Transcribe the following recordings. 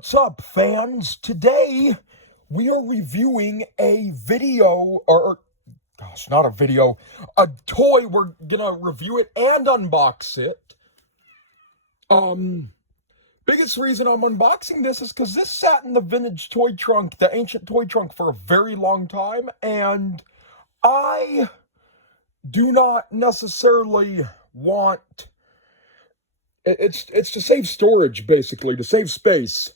What's up, fans? Today, we are reviewing a video, gosh, not a video, a toy. We're gonna review it and unbox it. Biggest reason I'm unboxing this is because this sat in the vintage toy trunk, the ancient toy trunk, for a very long time, and I do not necessarily want... It's to save storage, basically, to save space.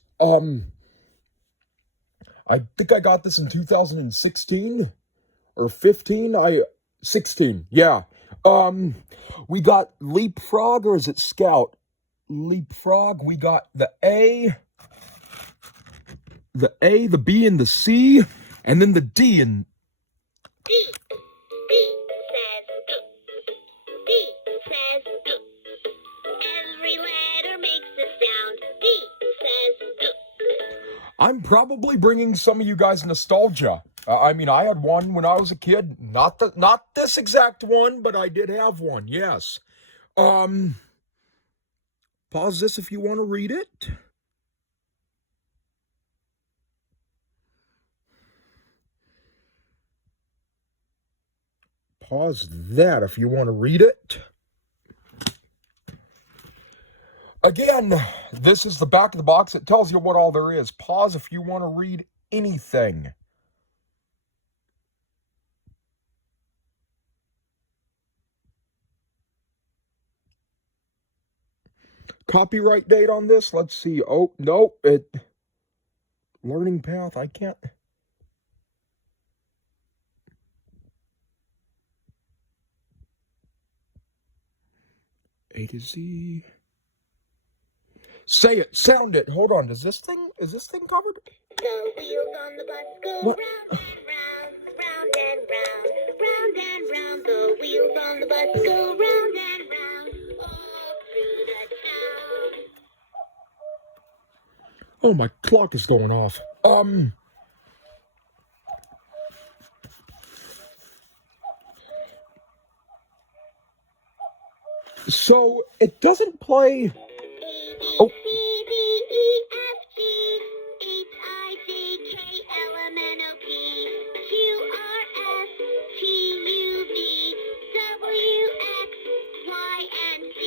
I think I got this in 2016 or 15. 16, yeah. We got Leapfrog, or is it Scout? Leapfrog. We got the A, the B, and the C, and then the D. And D says D says every letter makes a sound. D says I'm probably bringing some of you guys nostalgia. I mean, I had one when I was a kid. Not this exact one, but I did have one. Yes. Pause this if you want to read it. Pause that if you want to read it. Again, this is the back of the box. It tells you what all there is. Pause if you want to read anything. Copyright date on this? Let's see. Oh, no. Learning path. I can't. A to Z. Say it. Sound it. Hold on. Is this thing covered? the wheels on the bus go What? round and round, round and round, round and round. The wheels on the bus go round and round, all through the town. Oh, my clock is going off. So it doesn't play. A, B, Oh. C, D, E, F, G, H, I, J, K, L, M, N, O, P, Q, R, S, T, U, V, W, X, Y, and Z.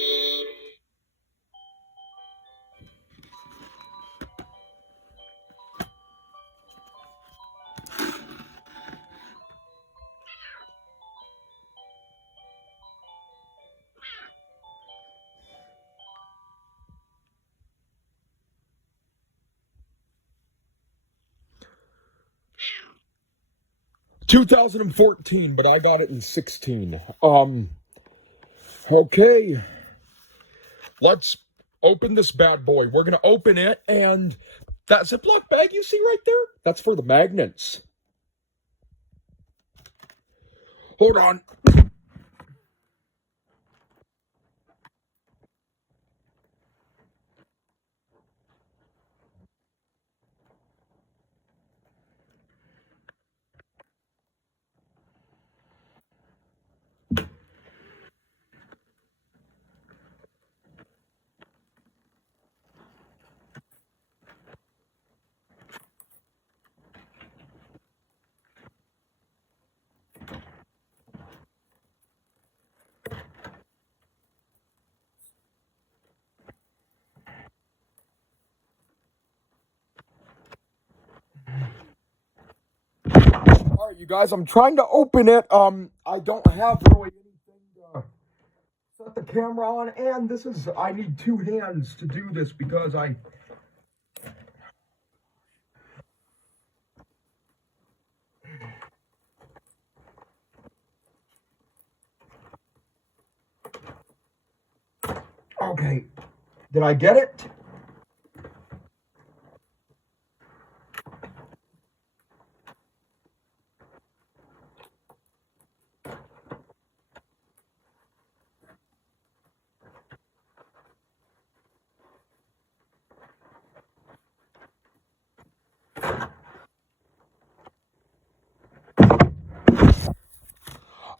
2014, but I got it in 16. Okay. Let's open this bad boy. We're gonna open it, and that Ziploc bag you see right there, that's for the magnets. Hold on. All right, you guys, I'm trying to open it. I don't have really anything to set the camera on, and I need two hands to do this because okay. Did I get it?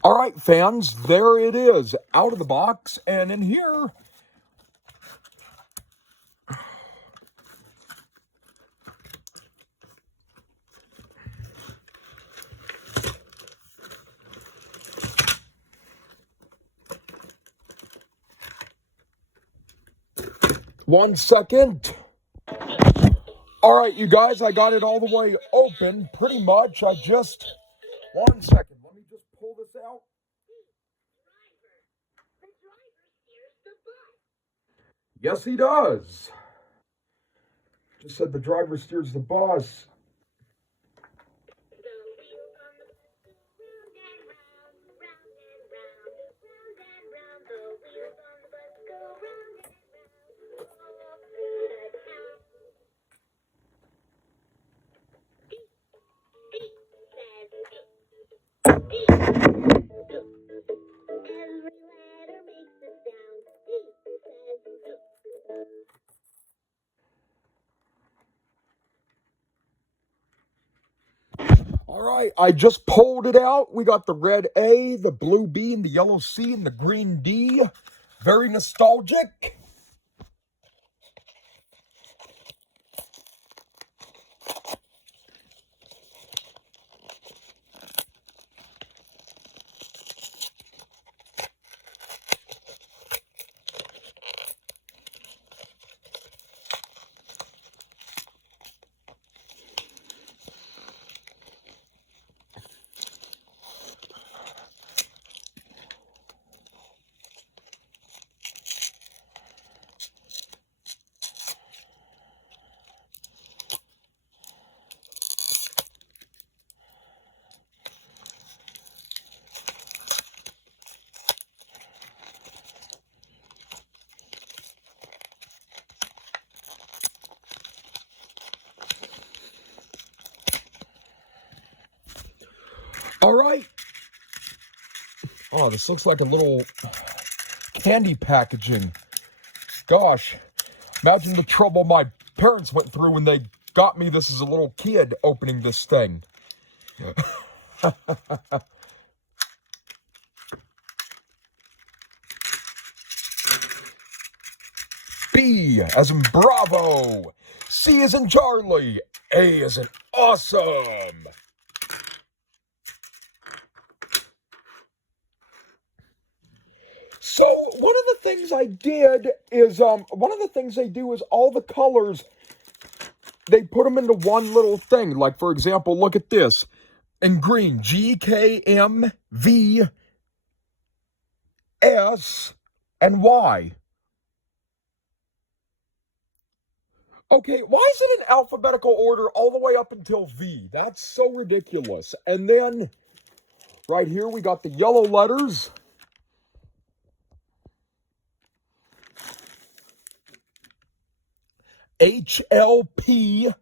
All right, fans, there it is, out of the box, and in here, 1 second. All right, you guys, I got it all the way open, pretty much. 1 second. Let me just pull this out. Yes, he does. Just said the driver steers the bus. All right, I just pulled it out. We got the red A, the blue B, and the yellow C, and the green D. Very nostalgic. All right. Oh, this looks like a little candy packaging. Gosh, imagine the trouble my parents went through when they got me this as a little kid opening this thing. B as in Bravo. C as in Charlie. A as in Awesome. So one of the things I did is, one of the things they do is all the colors, they put them into one little thing. Like, for example, look at this. In green, GKM, V, S, and Y. Okay, why is it in alphabetical order all the way up until V? That's so ridiculous. And then, right here, we got the yellow letters. HLPZRX.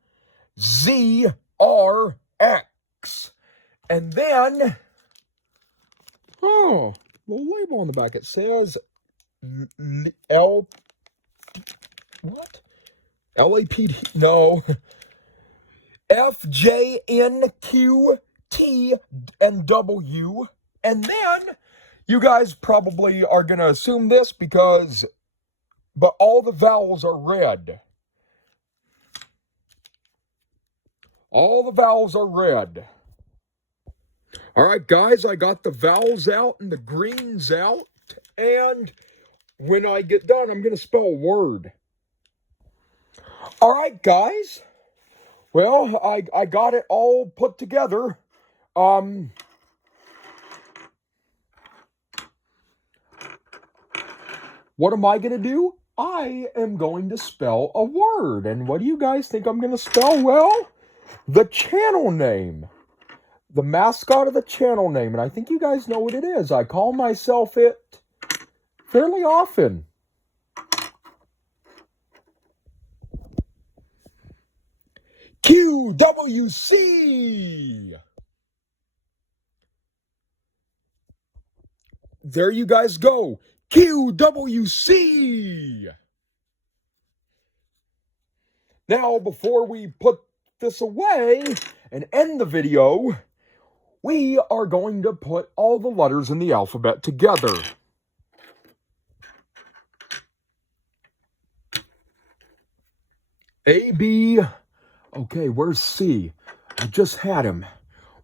And then, little label on the back. It says L, what? LAPD, no. FJNQT and W. And then, you guys probably are going to assume this but all the vowels are red. All the vowels are red. All right, guys, I got the vowels out and the greens out. And when I get done, I'm going to spell a word. All right, guys. Well, I got it all put together. What am I going to do? I am going to spell a word. And what do you guys think I'm going to spell? Well, the channel name. The mascot of the channel name. And I think you guys know what it is. I call myself it fairly often. QWC. There you guys go. QWC. Now, before we put this away and end the video, we are going to put all the letters in the alphabet together. A, B. Okay, where's C? I just had him.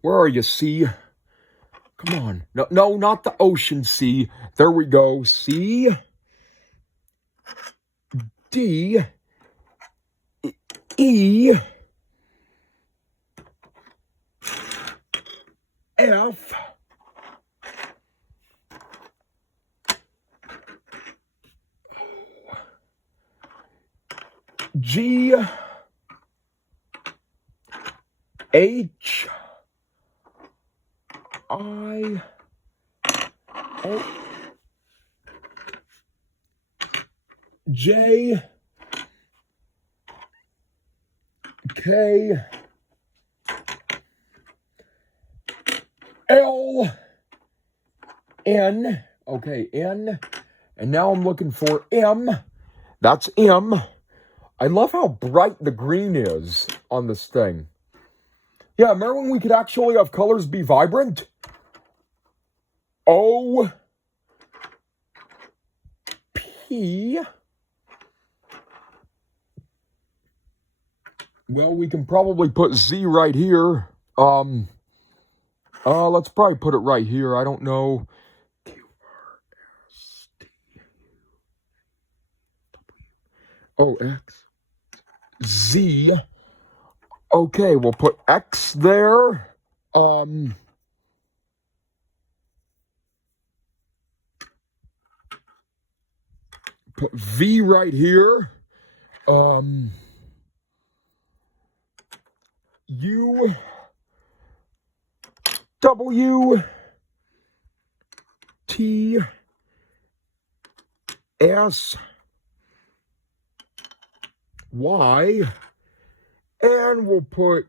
Where are you, C? Come on. No, not the ocean C. There we go. C. D, E, F, G, H, I, O, J, K, L, N, okay, N, and now I'm looking for M. That's M. I love how bright the green is on this thing. Yeah, remember when we could actually have colors be vibrant? O, P. Well, we can probably put Z right here. Let's probably put it right here. I don't know. O, X, Z. Okay, we'll put X there. Put V right here. U, W, T, S, Y, and we'll put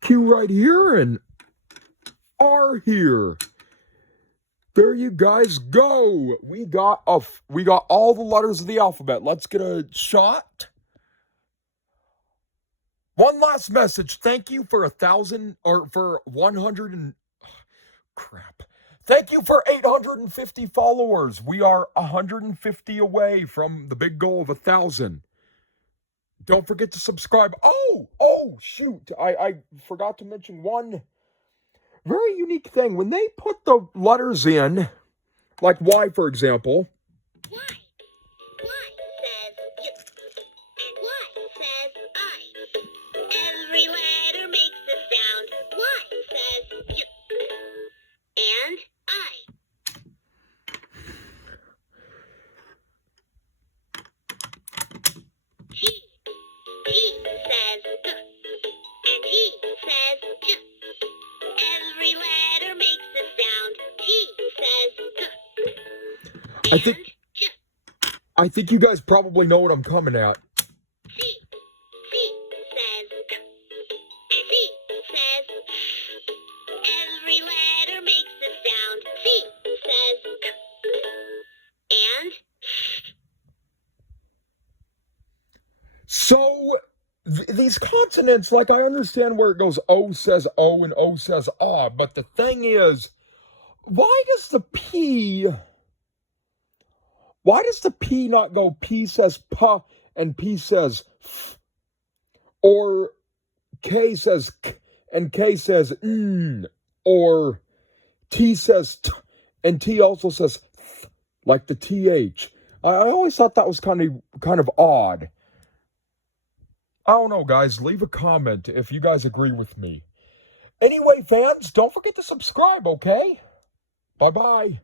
Q right here and R here. There you guys go. We got all the letters of the alphabet. Let's get a shot. One last message. Thank you for 1,000 or for 100 and crap. Thank you for 850 followers. We are 150 away from the big goal of 1,000. Don't forget to subscribe. Oh, shoot. I forgot to mention one very unique thing. When they put the letters in, like Y, for example. Y. Y says Y. And Y says I. Every letter makes a sound. Y says Y. And I. T. T says G. And T says J. Every letter makes a sound. T says G. I think J. I think you guys probably know what I'm coming at. C. C says K. And C says F. Every letter makes a sound. C says K. And So these consonants, like I understand where it goes O says O and O says ah, but the thing is, why does the P not go P says P and P says F? Or K says K and K says N? Or T says T and T also says Th, like the TH? I always thought that was kind of odd. I don't know, guys. Leave a comment if you guys agree with me. Anyway, fans, don't forget to subscribe, okay? Bye-bye.